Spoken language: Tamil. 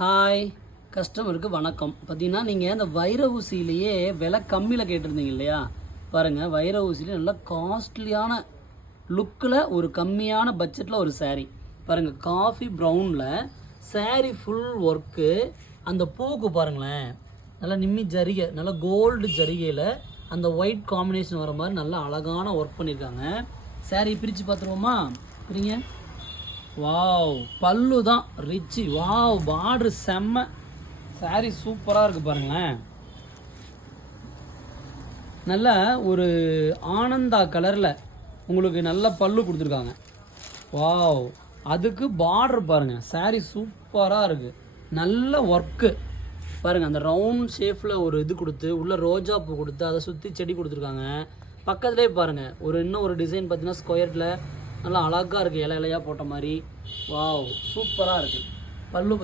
ஹாய், கஸ்டமருக்கு வணக்கம். பார்த்தீங்கன்னா நீங்கள் அந்த வைர ஊசியிலேயே விலை கம்மியில் கேட்டிருந்தீங்க இல்லையா? பாருங்கள், வைர ஊசியிலே நல்ல காஸ்ட்லியான லுக்கில் ஒரு கம்மியான பட்ஜெட்டில் ஒரு saree. பாருங்கள், காஃபி ப்ரௌனில் saree ஃபுல் ஒர்க்கு. அந்த பூக்கு பாருங்களேன், நல்லா நிம்மி ஜரிகை, நல்லா கோல்டு ஜரிகையில் அந்த ஒயிட் காம்பினேஷன் வர மாதிரி நல்லா அழகான ஒர்க் பண்ணியிருக்காங்க. saree பிரித்து பார்த்துருவோமா? பிரிங்க. வாவ், பல்லு தான் ரிச்சு. வாவ், பார்டர் செம்ம. சாரி சூப்பராக இருக்குது பாருங்களேன். நல்ல ஒரு ஆனந்தா கலரில் உங்களுக்கு நல்ல பல்லு கொடுத்துருக்காங்க. வாவ், அதுக்கு பார்டர் பாருங்கள். சாரி சூப்பராக இருக்குது. நல்ல ஒர்க்கு பாருங்கள். அந்த ரவுண்ட் ஷேப்பில் ஒரு இது கொடுத்து உள்ள ரோஜா பூ கொடுத்து அதை சுற்றி செடி கொடுத்துருக்காங்க. பக்கத்துலேயே பாருங்கள், இன்னும் ஒரு டிசைன் பார்த்தீங்கன்னா ஸ்கொயரில் நல்லா அழகாக இருக்குது, இலையாக போட்ட மாதிரி. வாவ், சூப்பராக இருக்குது. பல்லு